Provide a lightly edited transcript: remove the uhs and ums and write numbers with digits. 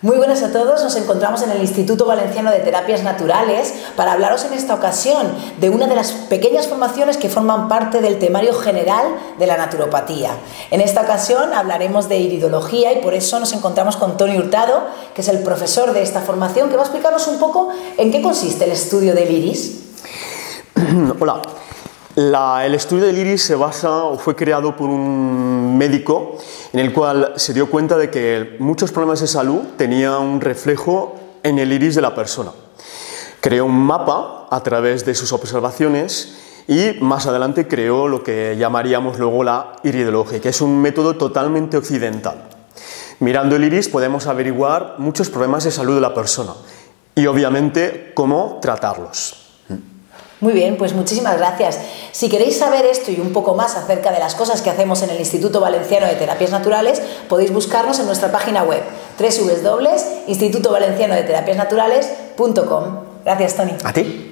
Muy buenas a todos, nos encontramos en el Instituto Valenciano de Terapias Naturales para hablaros en esta ocasión de una de las pequeñas formaciones que forman parte del temario general de la naturopatía. En esta ocasión hablaremos de iridología y por eso nos encontramos con Toni Hurtado, que es el profesor de esta formación, que va a explicarnos un poco en qué consiste el estudio del iris. Hola. El estudio del iris se basa o fue creado por un médico en el cual se dio cuenta de que muchos problemas de salud tenían un reflejo en el iris de la persona. Creó un mapa a través de sus observaciones y más adelante creó lo que llamaríamos luego la iridología, que es un método totalmente occidental. Mirando el iris podemos averiguar muchos problemas de salud de la persona y obviamente cómo tratarlos. Muy bien, pues muchísimas gracias. Si queréis saber esto y un poco más acerca de las cosas que hacemos en el Instituto Valenciano de Terapias Naturales, podéis buscarnos en nuestra página web www.institutovalencianodeterapiasnaturales.com. Gracias, Toni. ¿A ti?